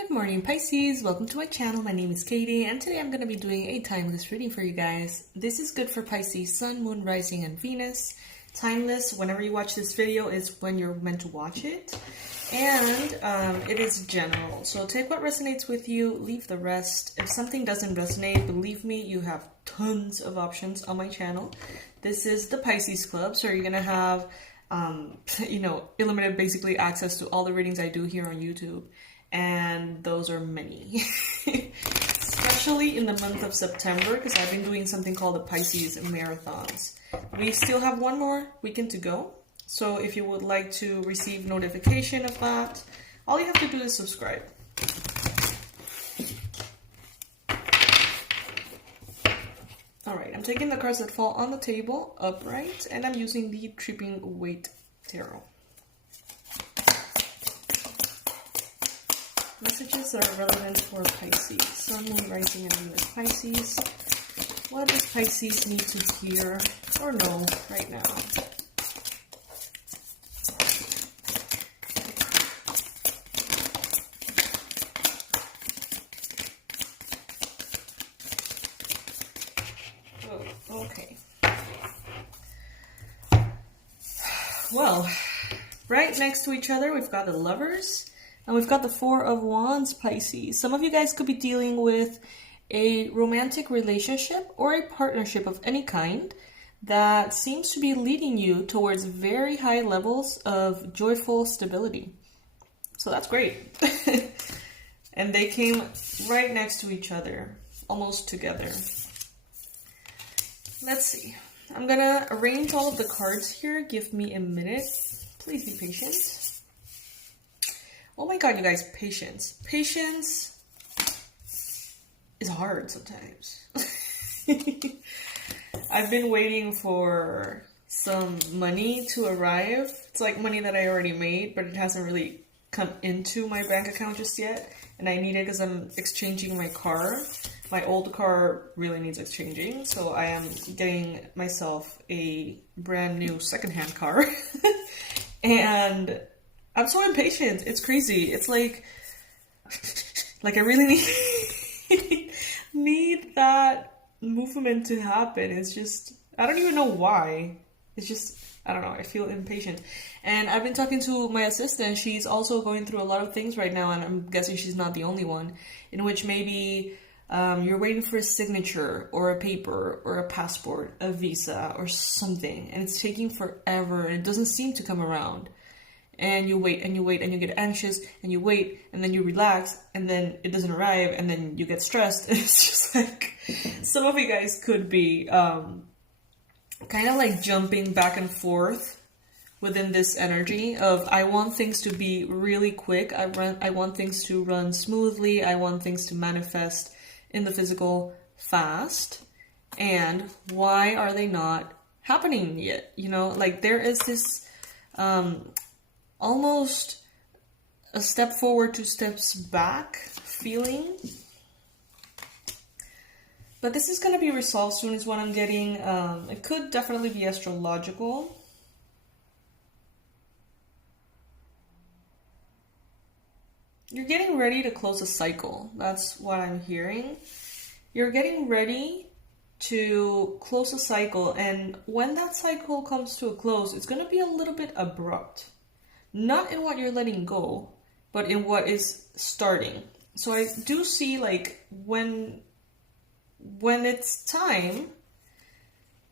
Good morning, Pisces. Welcome to my channel. My name is Katie, and today I'm going to be doing a timeless reading for you guys. This is good for Pisces, Sun, Moon, Rising, and Venus. Timeless, whenever you watch this video, is when you're meant to watch it. And it is general. So take what resonates with you, leave the rest. If something doesn't resonate, believe me, you have tons of options on my channel. This is the Pisces Club, so you're going to have, unlimited basically access to all the readings I do here on YouTube. And those are many, especially in the month of September, because I've been doing something called the Pisces Marathons. We still have one more weekend to go, so if you would like to receive notification of that, all you have to do is subscribe. Alright, I'm taking the cards that fall on the table upright, and I'm using the Tripping Weight Tarot. Messages that are relevant for Pisces. Sun, Moon, Rising, and Venus Pisces. What does Pisces need to hear or know right now? Oh, okay. Well, right next to each other, we've got the Lovers. And we've got the Four of Wands, Pisces. Some of you guys could be dealing with a romantic relationship or a partnership of any kind that seems to be leading you towards very high levels of joyful stability. So that's great. And they came right next to each other, almost together. Let's see. I'm gonna arrange all of the cards here. Give me a minute. Please be patient. Oh my god, you guys, patience. Patience is hard sometimes. I've been waiting for some money to arrive. It's like money that I already made, but it hasn't really come into my bank account just yet. And I need it because I'm exchanging my car. My old car really needs exchanging, so I am getting myself a brand new secondhand car. And I'm so impatient. It's crazy. It's like I really need that movement to happen. It's just, I don't even know why. It's just, I don't know. I feel impatient. And I've been talking to my assistant. She's also going through a lot of things right now, and I'm guessing she's not the only one, in which maybe you're waiting for a signature or a paper or a passport, a visa or something, and it's taking forever and it doesn't seem to come around. And you wait and you wait and you get anxious and you wait and then you relax and then it doesn't arrive and then you get stressed. It's just like some of you guys could be kind of like jumping back and forth within this energy of I want things to be really quick. I want things to run smoothly. I want things to manifest in the physical fast. And why are they not happening yet? You know, like there is this almost a step forward, 2 steps back feeling. But this is going to be resolved soon is what I'm getting. It could definitely be astrological. You're getting ready to close a cycle. That's what I'm hearing. You're getting ready to close a cycle. And when that cycle comes to a close, it's going to be a little bit abrupt. Not in what you're letting go, but in what is starting. So I do see like when it's time,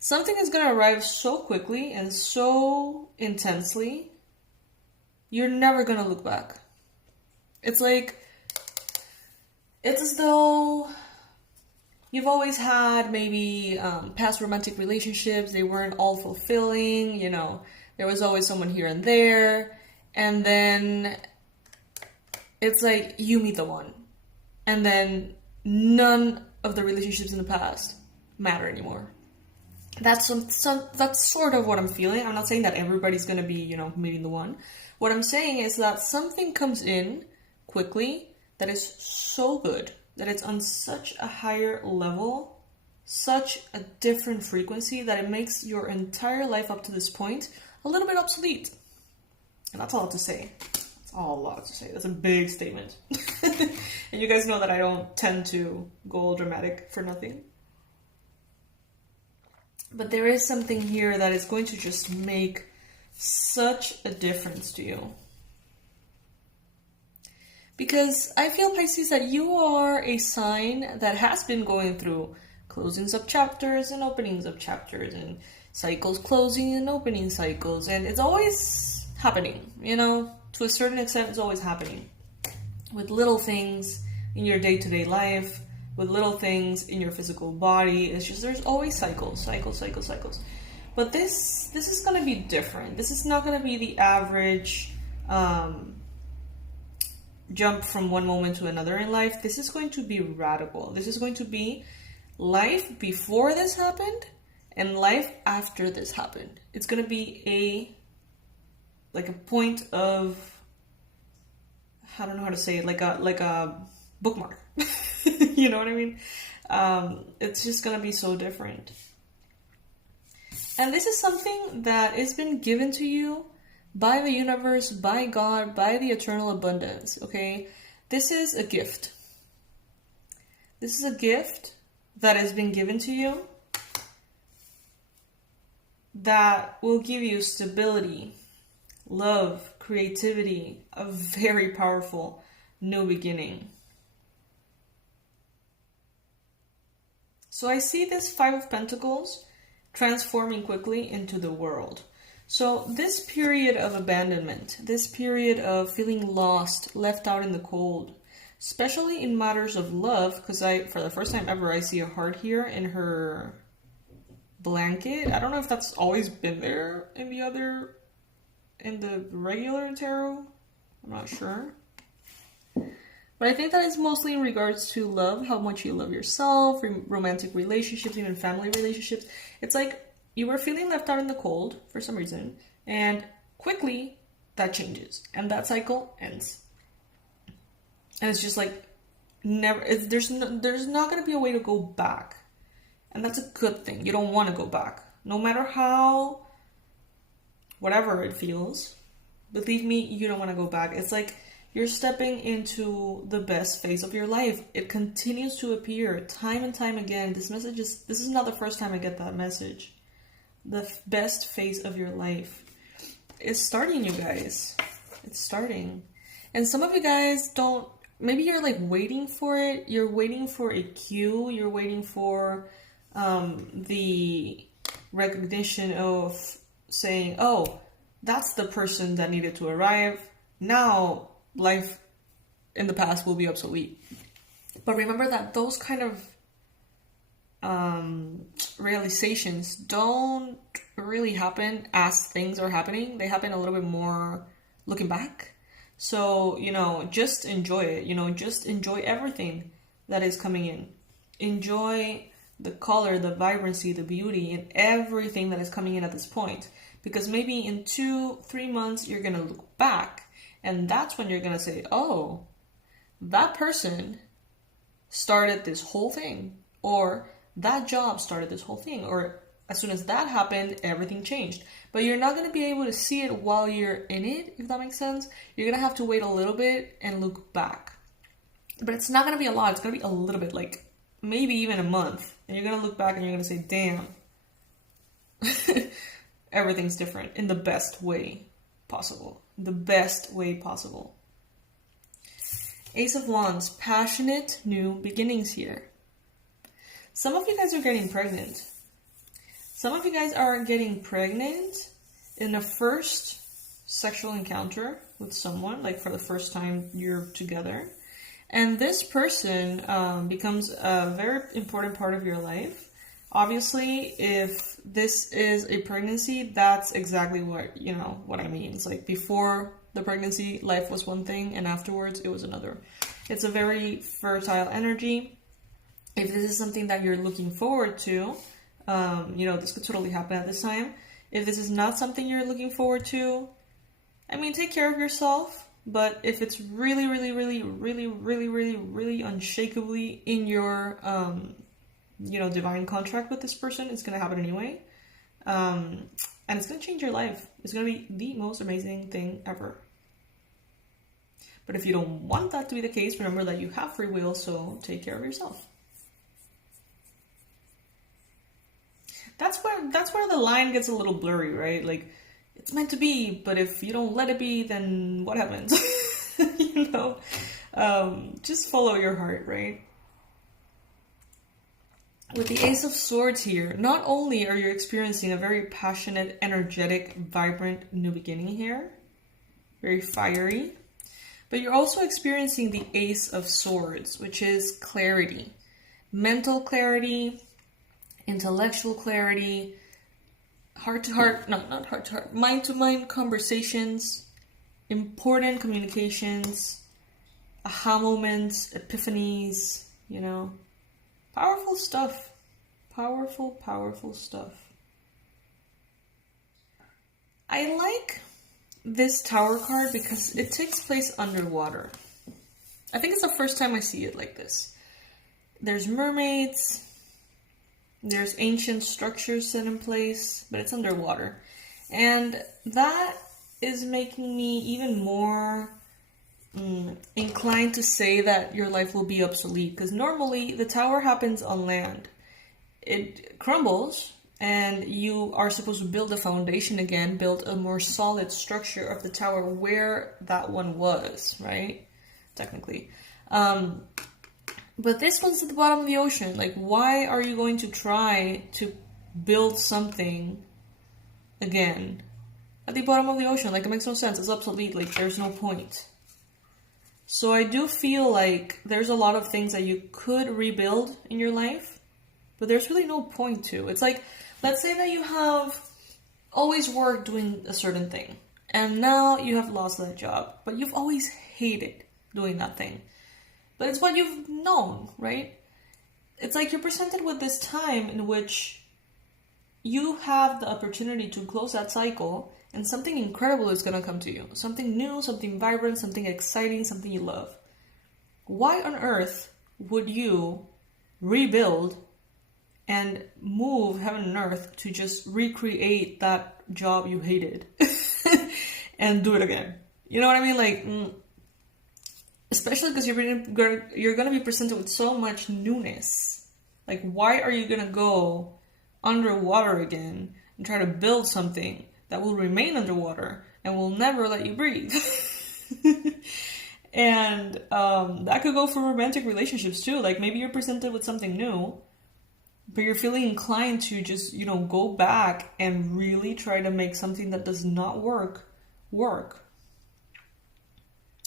something is going to arrive so quickly and so intensely, you're never going to look back. It's like, it's as though you've always had maybe past romantic relationships. They weren't all fulfilling, you know, there was always someone here and there. And then it's like you meet the one. And then none of the relationships in the past matter anymore. That's sort of what I'm feeling. I'm not saying that everybody's going to be, you know, meeting the one. What I'm saying is that something comes in quickly that is so good, that it's on such a higher level, such a different frequency, that it makes your entire life up to this point a little bit obsolete. And that's all I have to say. That's a lot to say. That's a big statement. And you guys know that I don't tend to go all dramatic for nothing. But there is something here that is going to just make such a difference to you. Because I feel, Pisces, that you are a sign that has been going through closings of chapters and openings of chapters and cycles closing and opening cycles. And it's always happening, you know, to a certain extent, it's always happening. With little things in your day-to-day life, with little things in your physical body. It's just, there's always cycles. But this is going to be different. This is not going to be the average jump from one moment to another in life. This is going to be radical. This is going to be life before this happened and life after this happened. It's going to be a point of, I don't know how to say it, like a bookmark. You know what I mean? It's just going to be so different. And this is something that has been given to you by the universe, by God, by the eternal abundance, okay? This is a gift. This is a gift that has been given to you that will give you stability, love, creativity, a very powerful new beginning. So I see this Five of Pentacles transforming quickly into the world. So this period of abandonment, this period of feeling lost, left out in the cold, especially in matters of love, because for the first time ever, I see a heart here in her blanket. I don't know if that's always been there in the regular tarot. I'm not sure. But I think that is mostly in regards to love, how much you love yourself, romantic relationships, even family relationships. It's like you were feeling left out in the cold for some reason, and quickly that changes, and that cycle ends. And it's just like, there's not going to be a way to go back. And that's a good thing. You don't want to go back. No matter how, whatever it feels, believe me, you don't want to go back. It's like you're stepping into the best phase of your life. It continues to appear time and time again. This is not the first time I get that message. The best phase of your life is starting, you guys. It's starting. And some of you guys don't, maybe you're like waiting for it. You're waiting for a cue. You're waiting for the recognition of saying, oh, that's the person that needed to arrive. Now, life in the past will be obsolete. But remember that those kind of realizations don't really happen as things are happening. They happen a little bit more looking back. So, just enjoy it. Just enjoy everything that is coming in. Enjoy the color, the vibrancy, the beauty, and everything that is coming in at this point. Because maybe in 2-3 months, you're going to look back. And that's when you're going to say, oh, that person started this whole thing. Or that job started this whole thing. Or as soon as that happened, everything changed. But you're not going to be able to see it while you're in it, if that makes sense. You're going to have to wait a little bit and look back. But it's not going to be a lot. It's going to be a little bit, like maybe even a month. And you're going to look back and you're going to say, damn. Everything's different in the best way possible. The best way possible. Ace of Wands, passionate new beginnings here. Some of you guys are getting pregnant. Some of you guys are getting pregnant in a first sexual encounter with someone, like for the first time you're together. And this person becomes a very important part of your life. Obviously, if this is a pregnancy, that's exactly what I mean. It's like before the pregnancy, life was one thing, and afterwards, it was another. It's a very fertile energy. If this is something that you're looking forward to, this could totally happen at this time. If this is not something you're looking forward to, take care of yourself. But if it's really, really, really, really, really, really, really unshakably in your divine contract with this person, it's going to happen anyway. And it's going to change your life. It's going to be the most amazing thing ever. But if you don't want that to be the case, remember that you have free will, so take care of yourself. That's where the line gets a little blurry, right? Like, it's meant to be, but if you don't let it be, then what happens? You know? Just follow your heart, right? With the Ace of Swords here, not only are you experiencing a very passionate, energetic, vibrant new beginning here, very fiery, but you're also experiencing the Ace of Swords, which is clarity, mental clarity, intellectual mind to mind conversations, important communications, aha moments, epiphanies, you know, powerful stuff, powerful stuff. I like this Tower card because it takes place underwater. I think it's the first time I see it like this. There's mermaids, there's ancient structures set in place, but it's underwater. And that is making me even more inclined to say that your life will be obsolete. Because normally the tower happens on land. It crumbles and you are supposed to build a foundation again, build a more solid structure of the tower where that one was, right? Technically. But this one's at the bottom of the ocean. Like, why are you going to try to build something again at the bottom of the ocean? Like, it makes no sense. It's obsolete. Like, there's no point. So I do feel like there's a lot of things that you could rebuild in your life, but there's really no point to. It's like, let's say that you have always worked doing a certain thing, and now you have lost that job, but you've always hated doing that thing. But it's what you've known, right? It's like you're presented with this time in which you have the opportunity to close that cycle and something incredible is going to come to you. Something new, something vibrant, something exciting, something you love. Why on earth would you rebuild and move heaven and earth to just recreate that job you hated and do it again? You know what I mean? Like, especially because you're going to be presented with so much newness. Like, why are you going to go underwater again and try to build something that will remain underwater and will never let you breathe? And that could go for romantic relationships too. Like, maybe you're presented with something new, but you're feeling inclined to just, you know, go back and really try to make something that does not work.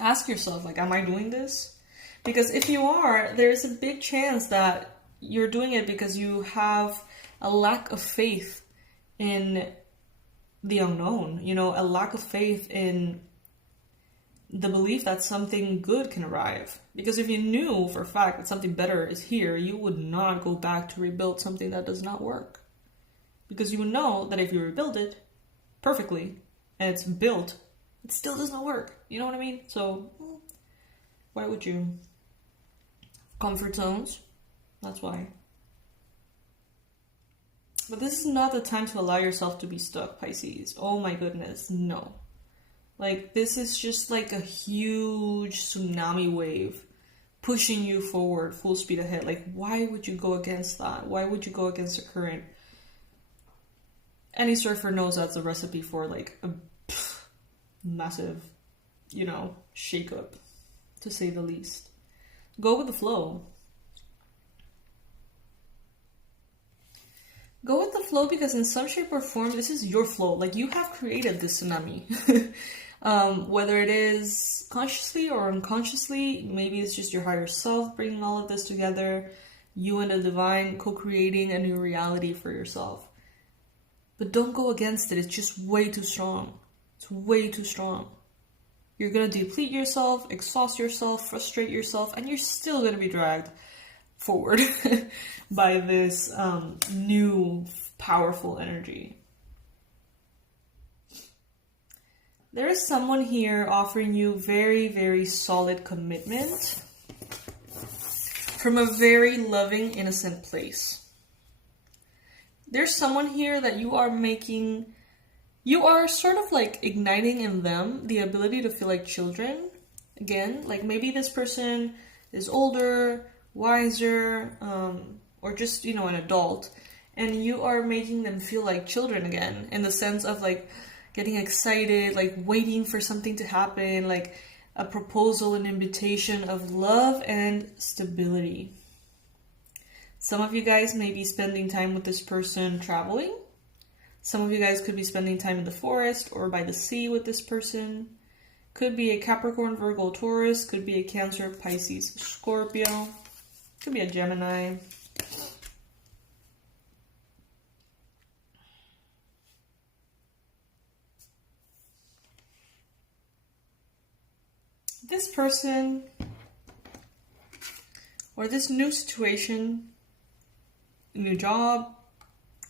Ask yourself, like, am I doing this? Because if you are, there's a big chance that you're doing it because you have a lack of faith in the unknown, you know, a lack of faith in the belief that something good can arrive. Because if you knew for a fact that something better is here, you would not go back to rebuild something that does not work. Because you would know that if you rebuild it perfectly and it's built, it still does not work. You know what I mean? So, why would you? Comfort zones. That's why. But this is not the time to allow yourself to be stuck, Pisces. Oh my goodness, no. Like, this is just like a huge tsunami wave pushing you forward, full speed ahead. Like, why would you go against that? Why would you go against the current? Any surfer knows that's a recipe for, like, a massive, you know, shake-up, to say the least. Go with the flow. Go with the flow because in some shape or form, this is your flow. Like, you have created this tsunami. Whether it is consciously or unconsciously, maybe it's just your higher self bringing all of this together, you and the divine co-creating a new reality for yourself. But don't go against it. It's just way too strong. It's way too strong. You're going to deplete yourself, exhaust yourself, frustrate yourself, and you're still going to be dragged forward by this new powerful energy. There is someone here offering you very, very solid commitment from a very loving, innocent place. There's someone here that you are sort of like igniting in them the ability to feel like children Again, like maybe this person is older, wiser, or just, you know, an adult, and you are making them feel like children again, in the sense of like getting excited, like waiting for something to happen, like a proposal, an invitation of love and stability. Some of you guys may be spending time with this person traveling. Some of you guys could be spending time in the forest or by the sea with this person. Could be a Capricorn, Virgo, Taurus. Could be a Cancer, Pisces, Scorpio. Could be a Gemini. This person or this new situation, new job,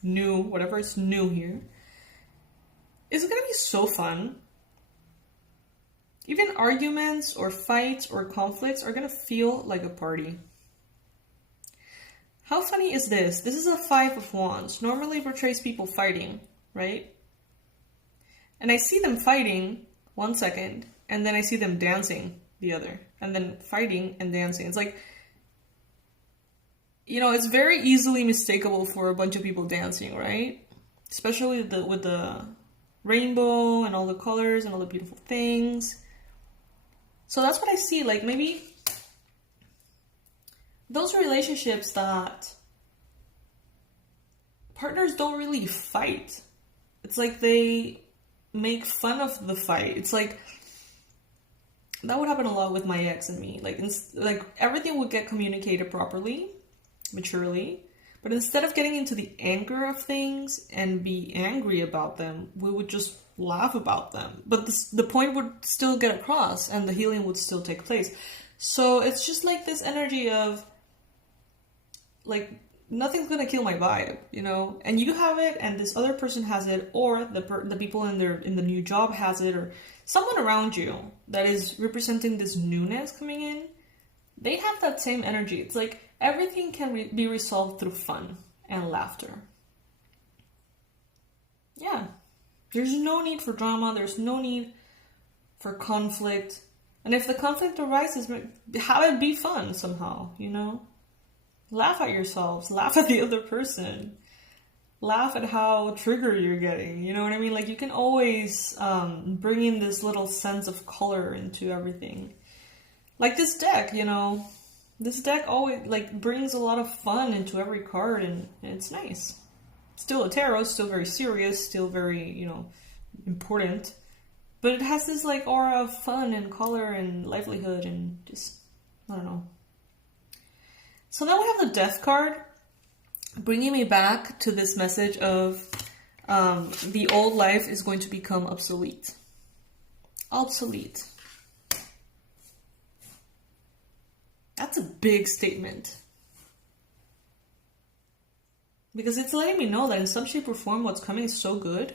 new, whatever is new here, is going to be so fun. Even arguments or fights or conflicts are going to feel like a party. How funny is this? This is a 5 of Wands. Normally portrays people fighting, right? And I see them fighting 1 second, and then I see them dancing the other, and then fighting and dancing. It's like, you know, it's very easily mistakable for a bunch of people dancing, right? Especially with the rainbow and all the colors and all the beautiful things. So that's what I see. Like maybe those relationships that partners don't really fight. It's like they make fun of the fight. It's like that would happen a lot with my ex and me. Like everything would get communicated properly, maturely, but instead of getting into the anger of things and be angry about them, we would just laugh about them. But the point would still get across and the healing would still take place. So it's just like this energy of like nothing's gonna kill my vibe, you know, and you have it and this other person has it, or the people in the new job has it, or someone around you that is representing this newness coming in. They have that same energy. It's like everything can be resolved through fun and laughter. Yeah. There's no need for drama. There's no need for conflict. And if the conflict arises, have it be fun somehow, you know? Laugh at yourselves. Laugh at the other person. Laugh at how triggered you're getting. You know what I mean? Like you can always bring in this little sense of color into everything. Like this deck, you know? This deck always like brings a lot of fun into every card, and it's nice. Still a tarot, still very serious, still very, you know, important. But it has this like aura of fun and color and livelihood and just, I don't know. So then we have the Death card, bringing me back to this message of the old life is going to become obsolete. Obsolete. That's a big statement. Because it's letting me know that in some shape or form what's coming is so good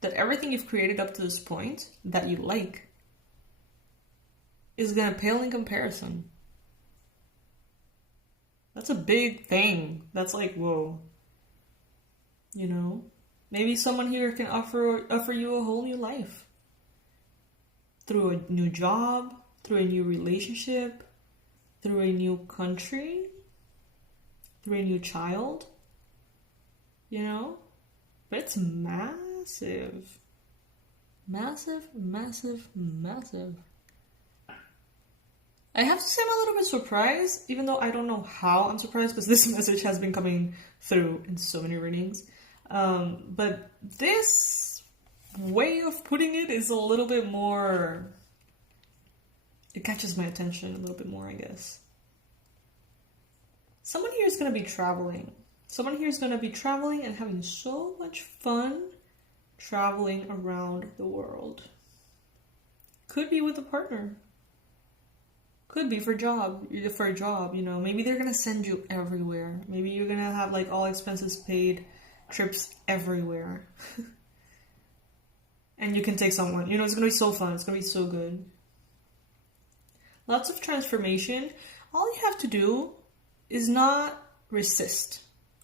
that everything you've created up to this point that you like is going to pale in comparison. That's a big thing. That's like, whoa. You know? Maybe someone here can offer you a whole new life. Through a new job, through a new relationship, through a new country, through a new child. You know? But it's massive. Massive, massive, massive. I have to say I'm a little bit surprised, even though I don't know how I'm surprised, because this message has been coming through in so many readings. But this way of putting it is a little bit more... It catches my attention a little bit more, I guess. Someone here is going to be traveling. Someone here is going to be traveling and having so much fun traveling around the world. Could be with a partner. Could be for a job, you know. Maybe they're going to send you everywhere. Maybe you're going to have like all expenses paid trips everywhere. And you can take someone. You know, it's going to be so fun. It's going to be so good. Lots of transformation. All you have to do is not resist.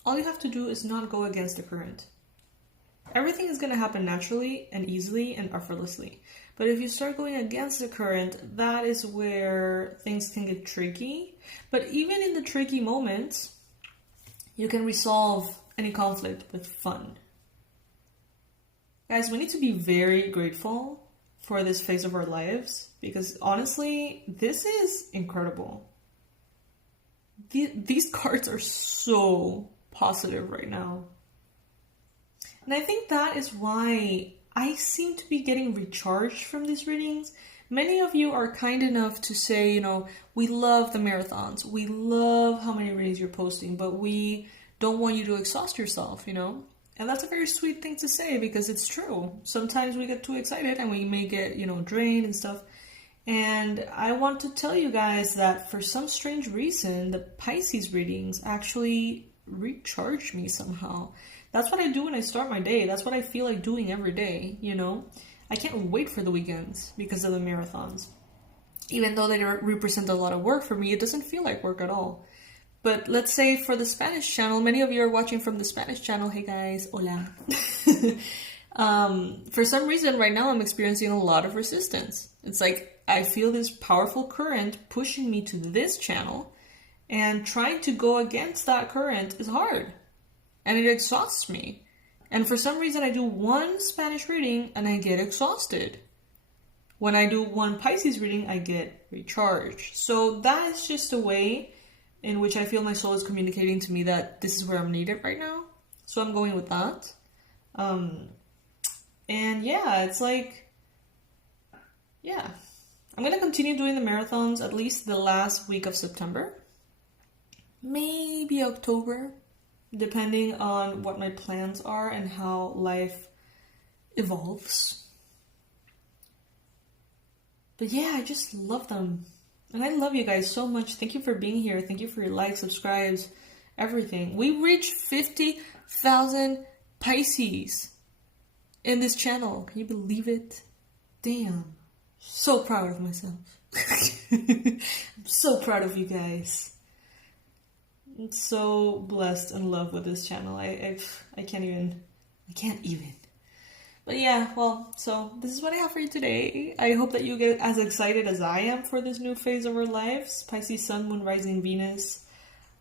All you have to do is not go against the current. everything is going to happen naturally and easily and effortlessly. But if you start going against the current, that is where things can get tricky. But even in the tricky moments, you can resolve any conflict with fun. Guys, we need to be very grateful for this phase of our lives, because honestly, this is incredible. These cards are so positive right now. And I think that is why I seem to be getting recharged from these readings. Many of you are kind enough to say, you know, we love the marathons. We love how many readings you're posting, but we don't want you to exhaust yourself, you know? And that's a very sweet thing to say, because it's true. Sometimes we get too excited and we may get, you know, drained and stuff. And I want to tell you guys that for some strange reason, the Pisces readings actually recharge me somehow. That's what I do when I start my day. That's what I feel like doing every day, you know? I can't wait for the weekends because of the marathons. Even though they represent a lot of work for me, it doesn't feel like work at all. But let's say for the Spanish channel, many of you are watching from the Spanish channel. Hey guys, hola. For some reason right now I'm experiencing a lot of resistance. It's like I feel this powerful current pushing me to this channel, and trying to go against that current is hard. And it exhausts me. And for some reason I do one Spanish reading and I get exhausted. When I do one Pisces reading, I get recharged. So that is just a way in which I feel my soul is communicating to me that this is where I'm needed right now. So I'm going with that. And yeah, it's like, yeah. I'm going to continue doing the marathons at least the last week of September. Maybe October, depending on what my plans are and how life evolves. But yeah, I just love them. And I love you guys so much. Thank you for being here. Thank you for your likes, subscribes, everything. We reached 50,000 Pisces in this channel. Can you believe it? Damn. So proud of myself. I'm so proud of you guys. I'm so blessed and loved with this channel. I can't even. But yeah, well, so this is what I have for you today. I hope that you get as excited as I am for this new phase of our lives. Pisces, Sun, Moon, Rising, Venus.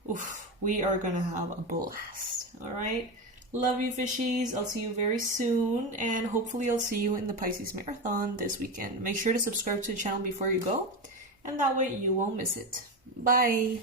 Oof, we are gonna have a blast. Alright? Love you, fishies. I'll see you very soon. And hopefully I'll see you in the Pisces Marathon this weekend. Make sure to subscribe to the channel before you go. And that way you won't miss it. Bye!